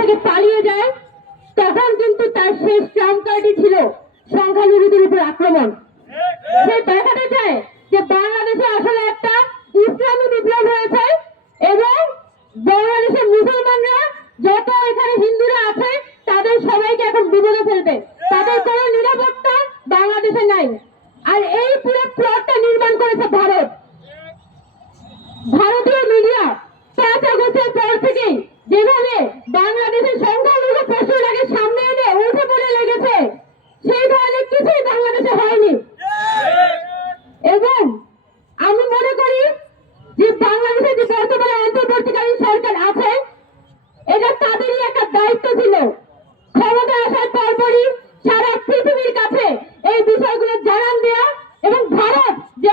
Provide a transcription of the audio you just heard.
থেকে পালিয়ে যায়, তখন কিন্তু তার শেষ ট্রাম্প কার্ডই ছিল সংখ্যালঘুদের উপর আক্রমণ। সে দেখাতে চায় যে বাংলাদেশে আসলে একটা ইসলামী বিপ্লব হয়েছে এবং বাংলাদেশের মুসলমানরা যত এখানে হিন্দুরা আছে তাদের সবাইকে এখন বিপদে ফেলবে, তাদের কোনো নিরাপত্তা বাংলাদেশে নাই। আর এই পুরো প্লটটা নির্মাণ করেছে ভারত। ভারতীয় মিডিয়া 5 আগস্টের পর থেকেই যেভাবে বাংলাদেশের সংখ্যালঘু প্রশ্নটাকে সামনে এনে উঠে পড়ে লেগেছে, সেই ধরনের কিছুই বাংলাদেশে হয়নি। এবং আমি মনে করি যে বাংলাদেশে যে বর্তমানে অন্তর্বর্তীকালীন সরকার আছে, এটা তাদেরই একটা দায়িত্ব ছিল ক্ষমতা আসার পরপরই সারা পৃথিবীর কাছে এই বিষয়গুলো জানান দেয়া এবং ভারত যে